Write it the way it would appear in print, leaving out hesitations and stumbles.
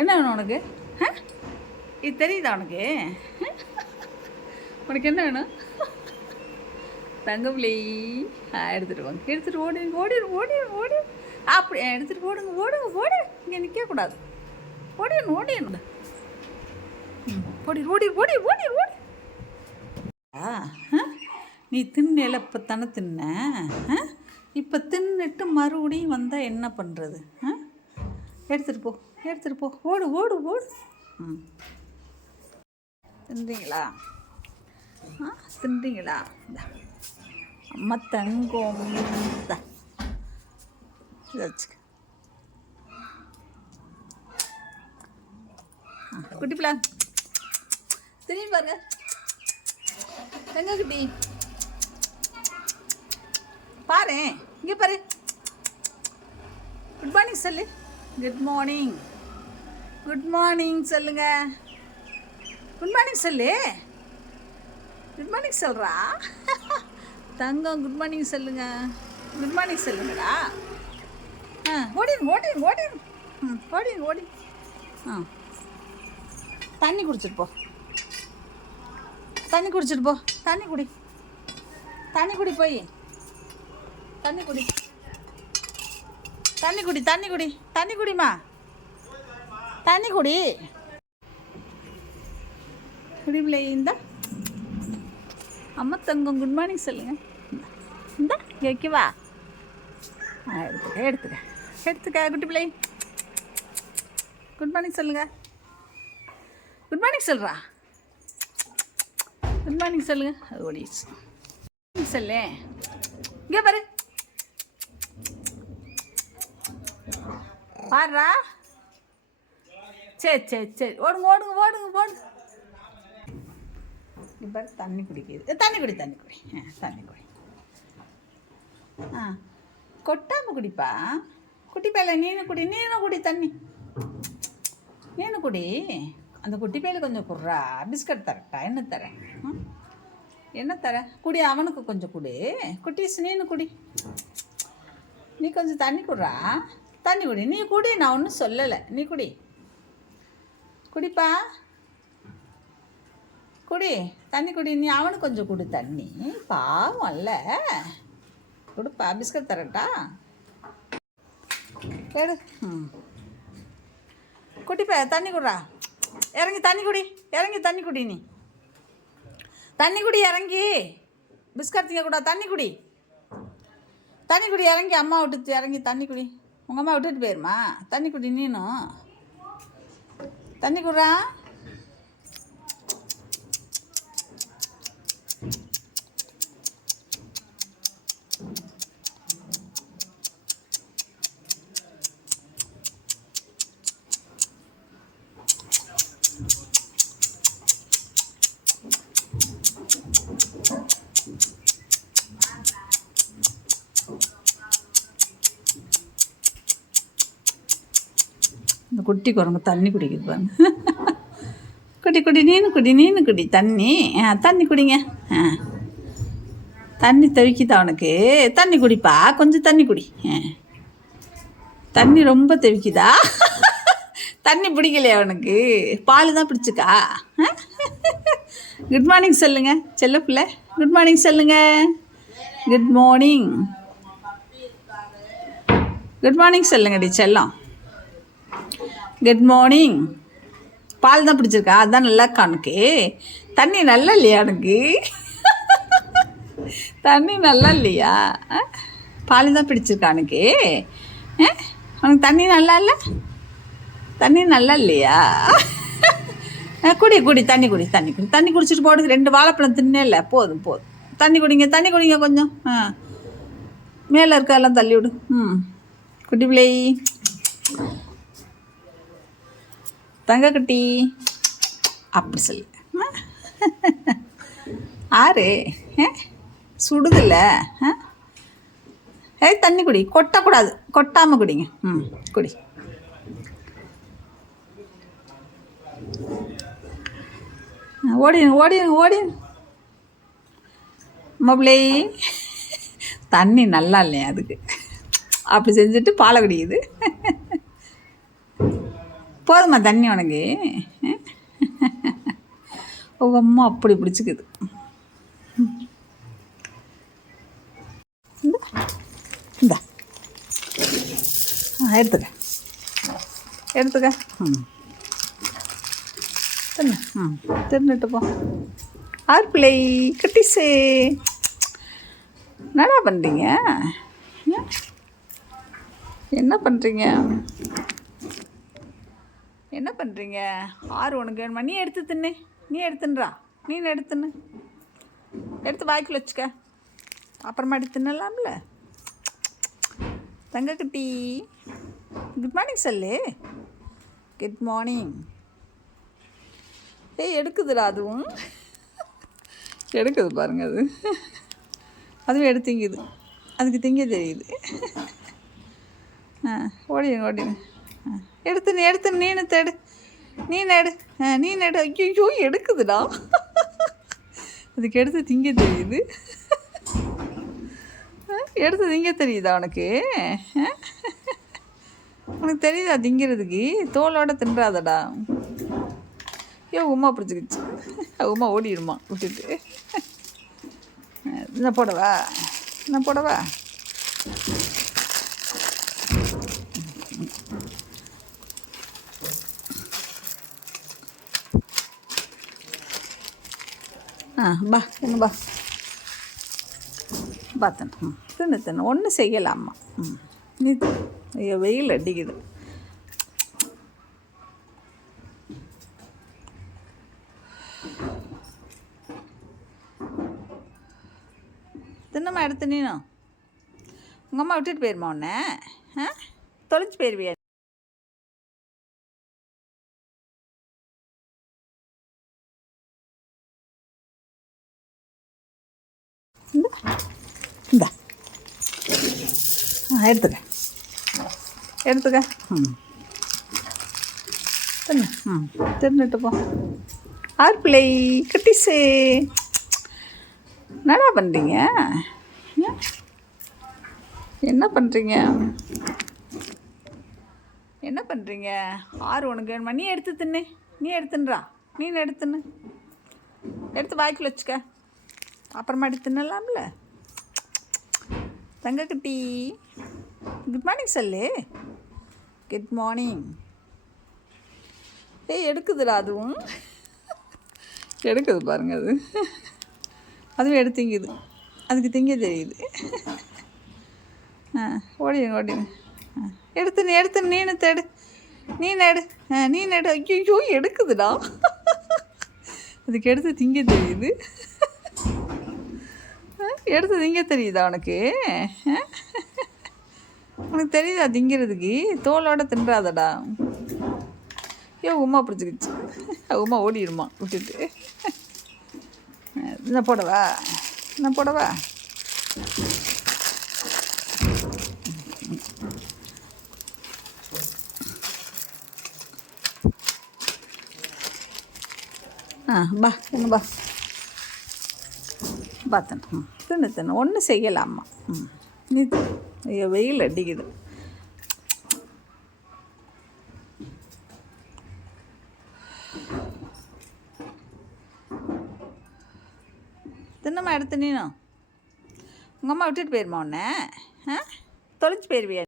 என்ன வேணும் உனக்கு? இது தெரியுதா உனக்கு? உனக்கு என்ன வேணும்? தங்கப்பிள்ளை எடுத்துகிட்டு வாங்க, எடுத்துகிட்டு ஓடி அப்படி எடுத்துகிட்டு ஓடு இங்கே நிற்கக்கூடாது. ஓடிடணும் ஓடி நீ தின்னல இப்போ தானே தின்ன. இப்போ தின்னுட்டு மறுபடியும் வந்தால் என்ன பண்ணுறது? எடுத்துகிட்டு போ ஓடு. தின்றீங்களா? தின்றீங்களா? அம்மா தங்கம் வச்சுக்க. குட்டி பிள்ளை திரும்பி பாருங்க. தங்க குட்டி பாரு, இங்கே பாரு. குட் மார்னிங் சொல்லு. குட் மார்னிங் சொல்லுங்க. குட் மார்னிங் சொல்லு. குட் மார்னிங் சொல்கிறா தங்கம். குட் மார்னிங் சொல்லுங்க. குட் மார்னிங் சொல்லுங்கடா. ஓடி. தண்ணி குடிச்சிட்டு போ. தண்ணி குடி. போய் தண்ணி குடிமா. குடிப்பில்லை இந்த அம்மா தங்கம். குட் மார்னிங் சொல்லுங்க. இந்த வைக்கவா? எடுத்துக்க குட்டி பிள்ளை. குட் மார்னிங் சொல்லுங்க. குட் மார்னிங் சொல்கிறா. குட் மார்னிங் சொல்லுங்க. அது ஓடிடுச்சு. சொல்லு. இங்கே பாரு. பாடுறா. சரி ஓடுங்க. இப்போ தண்ணி குடிக்குது. தண்ணி குடி. கொட்டாமல் குடிப்பா. குட்டி பையில நீனு குடி தண்ணி. நீனு குடி. அந்த குட்டி பையில கொஞ்சம் குடுறா. பிஸ்கட் தரட்டா? என்ன தர குடி. அவனுக்கு கொஞ்சம் குடி. குட்டீஸ் நீனு குடி. நீ கொஞ்சம் தண்ணி குடுறா. நீ குடி. நான் ஒன்றும் சொல்லலை. நீ குடிப்பா. தண்ணி குடி. நீ அவனுக்கு கொஞ்சம் குடி தண்ணி. பாவம் அல்ல. கொடுப்பா. பிஸ்கட் தரட்டா? எடு. குட்டிப்பா தண்ணி குடுறா. இறங்கி தண்ணி குடி. நீ தண்ணி குடி. இறங்கி பிஸ்கட் திங்கக்கூடாது. தண்ணி குடி. இறங்கி அம்மா விட்டு இறங்கி தண்ணி குடி. உங்கள் அம்மா விட்டுட்டு போயிருமா? தண்ணி குடி. நீனும் தண்ணி குடுறா. இந்த குட்டி குரங்கு தண்ணி குடிக்குது பாருங்க. குடி. நீனு குடி தண்ணி குடிங்க. தண்ணி தவிக்குதா உனக்கு? தண்ணி குடிப்பா. கொஞ்சம் தண்ணி குடி. தண்ணி ரொம்ப தவிக்குதா? தண்ணி பிடிக்கலையா உனக்கு? பால் தான் பிடிச்சிக்கா? குட் மார்னிங் சொல்லுங்க செல்ல பிள்ளை. குட் மார்னிங் சொல்லுங்க. குட் மார்னிங் சொல்லுங்கடி செல்லம். Good morning. பால் தான் பிடிச்சிருக்கா? அதுதான் நல்லா இருக்கா உனக்கு? தண்ணி நல்லா இல்லையா உனக்கு? தண்ணி நல்லா இல்லையா? பால் தான் பிடிச்சிருக்கா உனக்கு? உனக்கு தண்ணி நல்லா இல்லையா? குடி. தண்ணி குடிச்சிட்டு போடு. 2 வாழைப்பழம் தின்னே இல்லை. போதும். தண்ணி குடிங்க கொஞ்சம். மேலே இருக்கெல்லாம் தள்ளி விடு. குட்டி பிள்ளை. தங்கக்குட்டி அப்படி சொல்லு. ஆறு சுடுதில்ல. தண்ணி குடி. கொட்டக்கூடாது. கொட்டாமல் குடிங்க. குடி. ஓடி மொபைலை. தண்ணி நல்லா இல்லையா அதுக்கு? அப்படி செஞ்சுட்டு பாலை குடிக்குது. போதுமா தண்ணி உனக்கு? உங்கள் அம்மா அப்படி பிடிச்சிக்குது. இந்தா எடுத்துக்க எடுத்துக்க. தின்னு. தின்னுட்டு போ. ஆர்பிளை குட்டிஸே, என்னடா பண்ணுறீங்க? என்ன பண்ணுறீங்க? என்ன பண்ணுறீங்க? ஆறு உனக்கு வேணுமா? நீ எடுத்து தின்னு. நீ எடுத்துன்றா. நீ எடுத்துன்னு எடுத்து வாய்க்குள்ள வச்சுக்க. அப்புறமா எடுத்து தின்னலாம்ல. தங்கக்குட்டி, குட் மார்னிங் சொல்லு. Good morning. ஏய், எடுக்குதுடா அதுவும். எடுக்குது பாருங்க அது. அதுவும் எடுத்திங்குது. அதுக்கு திங்க தெரியுது. ஓடிடுங்க ஓடிடுங்க. எடுத்து நீனு தேடு. நீ நடு. ஐயோ எடுக்குதுடா. அதுக்கு எடுத்து திங்க தெரியுது. எடுத்து திங்க தெரியுதா உனக்கு? உனக்கு தெரியுதா திங்கிறதுக்கு? தோலோட தின்றாதடா. ஐயோ உமா பிடிச்சிக்கிச்சு. உமா ஓடிடுமா விட்டுட்டு. நான் போடவா? பா என்ன பா தின்னு ஒன்றும் செய்யலாம்மா. நீ ஐயோ வெயில் அடிக்குது. தின்னம்மா எடுத்து நீனும். உங்கள் அம்மா விட்டுட்டு போயிருமா உன்னை? தொலைச்சி போயிருவியா? இந்தா எடுத்துக்க. தின்னு. தின்னுட்டு போ. ஆர்பிளை குட்டிஸே, என்னடா பண்ணுறீங்க? என்ன பண்ணுறீங்க? ஆறு உனக்கு வேணுமா? நீ எடுத்து தின்னு. நீ எடுத்துன்றா. நீ எடுத்துன்னு எடுத்து வாய்க்குள்ள வச்சுக்க. அப்புறமா எடுத்து தின்னலாம்ல. தங்கக்குட்டி, குட் மார்னிங் சொல்லு. Good morning. ஏய், எடுக்குதுடா அதுவும். எடுக்குது பாருங்க அது. அதுவும் எடுத்திங்குது. அதுக்கு திங்க தெரியுது. ஓடிடுங்க. எடுத்து நீனு தேடு. நீ நடு. ஐயோ எடுக்குதுடா. அதுக்கு எடுத்து திங்க தெரியுது. எடுத்து திங்க தெரியுதா உனக்கு? உனக்கு தெரியுதா திங்கிறதுக்கு? தோலோட தின்றாதடா. ஐயோ உமா பிடிச்சிக்கிச்சு. உமா ஓடிடுமா விட்டுட்டு. நான் போடவா? பா என்ன பா தின்னு ஒன்றும் செய்யலாம்மா. நீ ஐயோ வெயில் அடிக்குது. தின்னம்மா எடுத்து நீனும். உங்கள் அம்மா விட்டுட்டு போயிருமா உன்னை? தொலைச்சி போயிருவியா?